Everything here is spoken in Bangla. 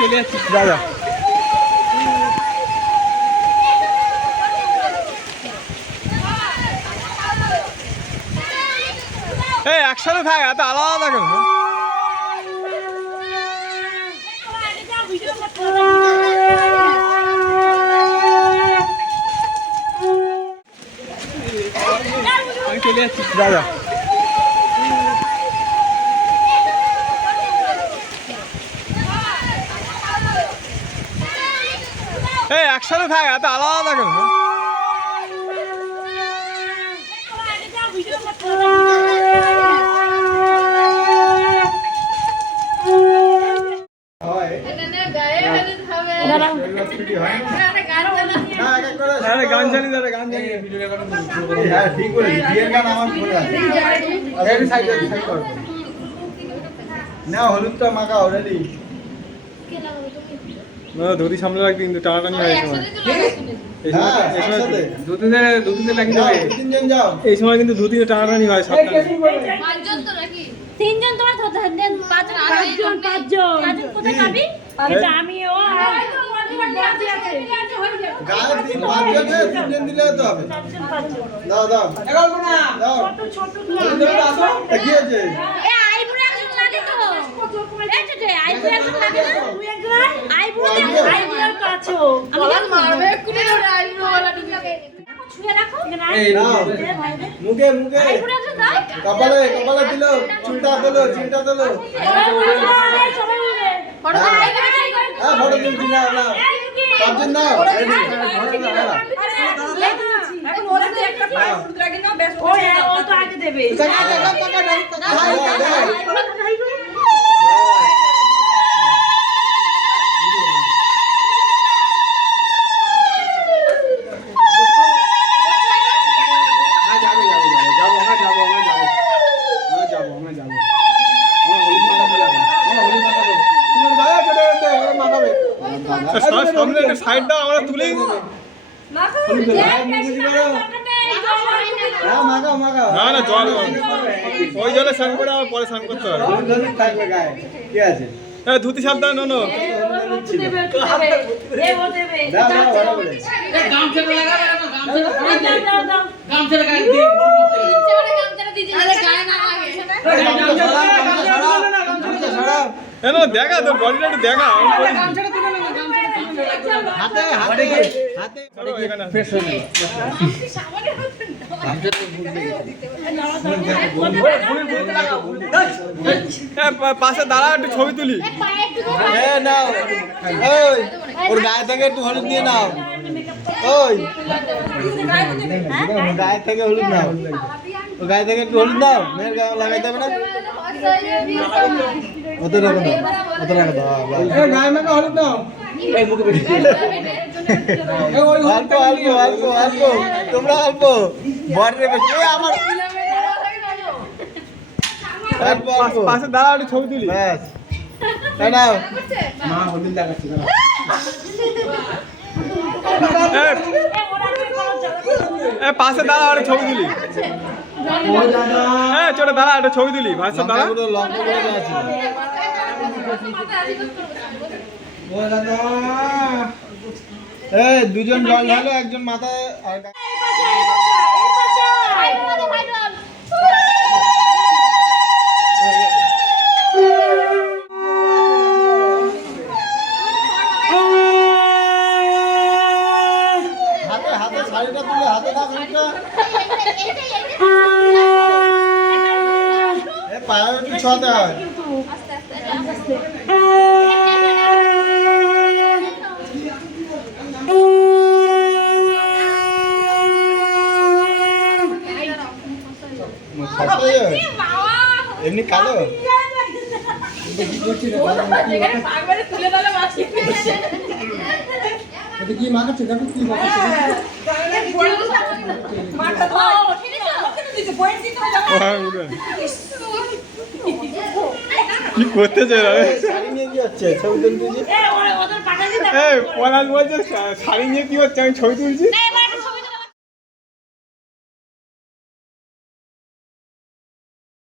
চলে যা যা এই একসাথে থাক এত আলাদা কেন? আমি চলে একসাথে থাক আলাদা কেন গান জানি দাদা গান জানি হ্যাঁ গান আমার মনে না হলুদটা মাখাও রেডি না ধরি সামনে রাখবি কিন্তু টানাটানি হয় এই সময়। এই সময় হ্যাঁ কিন্তু দুদিনে টানাটানি হয় তিনজন দেন পাঁচজন পাঁচজন পাঁচজন। কোথায় পাবি? এটা হয়েছে এ আইবুড়ো একজন লাগে তো এই যে যে একজন লাগে না আইবুড়ো আইবুড়োর কাছে আমি মারবে কুড়ি ধরে ছুঁয়ে রাখো নাও মুখে মুখে কপালে কপালে দিল চুলটা হ্যাঁ ফটো পাঁচজন হ্যাঁ সামনে একটা সাইড দাও আমরা না না জল ওই জলে স্নান করে আবার পরে স্নান করতে হবে। হ্যাঁ ধুতি সাবধান নো নো দেখা তোর বডিটা একটু দেখা। হাতে হাতে হাতে। হ্যাঁ, পাশে দাঁড়া একটু ছবি তুলি। এ নাও। ওই ওর গায়ে থেকে একটু হলুদ দিয়ে নাও। ওই। গায়ে থেকে হলুদ নাও। ওর গায়ে থেকে একটু হলুদ নাও। মেয়ের গায়ে লাগাইতে হবে না? ওতে রাখো দাও ওতে রাখো দাও বাস। এ গায়ে মাখা হলুদ দাও। এই মুখে বেশি। অল্প অল্প অল্প অল্প তোমরা অল্প। বরের বেশি। আমার পাশে- দাঁড়া একটু ছবি তুলি। ব্যাস। এই নাও। মা হলুদ লাগাচ্ছে পাশে দাঁড়া একটা ছবি তুলি। হ্যাঁ চলে দাঁড়া একটা ছবি তুলি দাঁড়া। ও দাদা এই দুজন জল ঢালো একজন মাথায় আর হাতে হাতে শাড়িটা তুলে হাতে এ পায়ে একটু ছোঁয়াতে হয়? এমনি কালো? কি মাখাচ্ছে দেখো কি মাখাচ্ছে ও, হ্যাঁ, উঠবে। কি করতে চাই রে এই শাড়ি নিয়ে কি হচ্ছে ছবি তুলতে যে? এই পলাশ বলছে শা- শাড়ি নিয়ে কি হচ্ছে? আমি ছবি তুলছি।